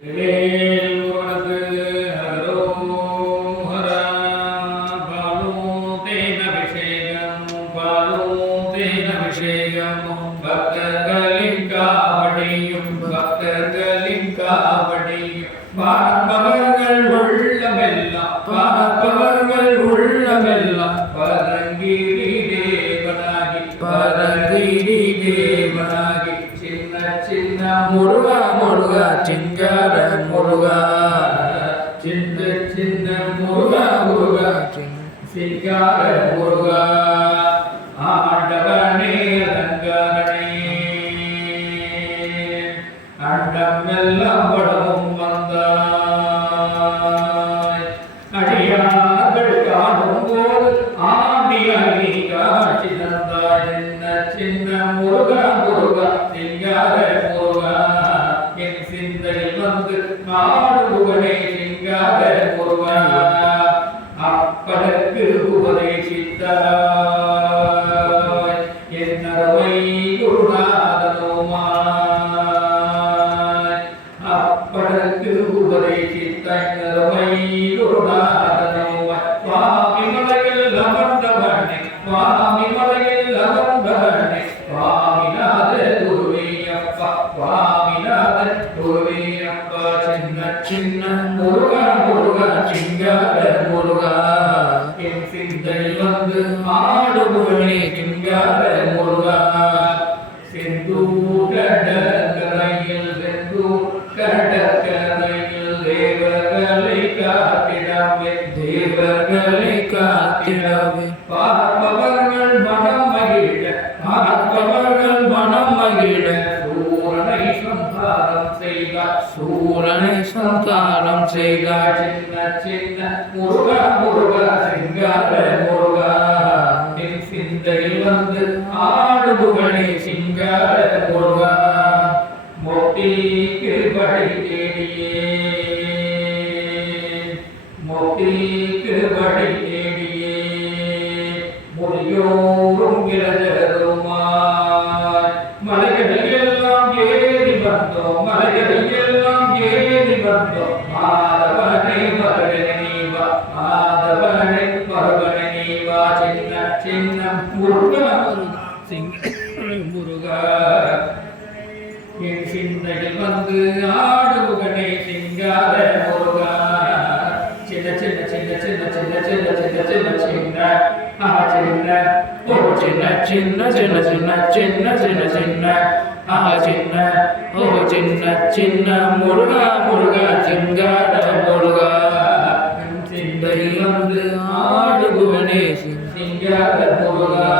வேல் முருகனுக்கு ஹரோஹரா. பாலும் தேனபிஷேகம் பாலும் தேனபிஷேகம் பக்தர்களின் காவடியும் பக்தர்களின் காவடியும் பார்ப்பவர்கள் உள்ளமெல்லாம் பார்ப்பவர்கள் உள்ளமெல்லாம் பரங்கிரி தேவனாகி பரங்கிரி தேவனாகி சின்ன சின்ன முருகா முருகா சிங்கார முருகா சின்ன சின்ன முருகா முருகா சிங்கார முருகா ஆண்டவனே ரங்கனே அண்டம் எல்லாம் படமும் வந்தாய் அடியார்கள் காணும் போது ஆண்டியாகி காட்சி தந்தாய் சின்ன சின்ன முருகா முருகா சிங்கார முருகா என் சிந்தையில் வந்து நாடுபுகனே சிங்கார முருகா அப்பதற்கு உபதேசித்தாய் என் அருமை குருநாதனுமாய் அப்பதற்கு உபதேசித்தாய் அருமை குருநாதனுமாய் சுவாமி மலையில் அமர்ந்தவனே சுவாமி மலையில் அமர்ந்தவனே சுவாமிநாத குருவேயப்பா சுவாமிநாத குருவேயப்பா சின்ன சின்ன முருகா முருகா சிங்கார முருகா என் சிந்தையில் வந்து ஆடுபவனே சிங்கார முருகா செந்தூர் கடற்கரையில் செந்தூர் கடற்கரையில் தேவர்களை காத்திடவே தேவர்களை காத்திடவே பார்ப்பவர்கள் மனம் மகிழ பார்ப்பவர்கள் மனம் மகிழ சூரனை சம்ஹாரம் செய்தார் சூரனை சம்ஹாரம் செய்தார் சின்ன சின்ன முருகா முருகா சிங்கார முருகா என் சிந்தையில் வந்து ஆடுபுகனே சிங்கார முருகா மொட்டிக்கு வழி தேடியே மொட்டிக்கு வழி தேடியே முறியோரும் விரதருமாய் மலைகளில் எல்லாம் ஏறி வந்தோம் மலைகளில் எல்லாம் ஏறி வந்தோம் மாதவனை மருகனை நீவா மாதவனை மருகனை நீவா சின்ன சின்ன முருகா முருகா என் சிந்தையில் வந்து ஆடுபுகனே சிங்கார முருகா சின்ன சின்ன சின்ன சின்ன சின்ன சின்ன சின்ன சின்ன சின்ன சின்ன ஓ சின்ன சின்ன சின்ன சின்ன சின்ன சின்ன சின்ன சின்ன ஓ சின்ன சின்ன முருகா முருகா சிங்கார முருகா சிந்தையில் வந்து ஆடுபுகனே சிங்கார முருகா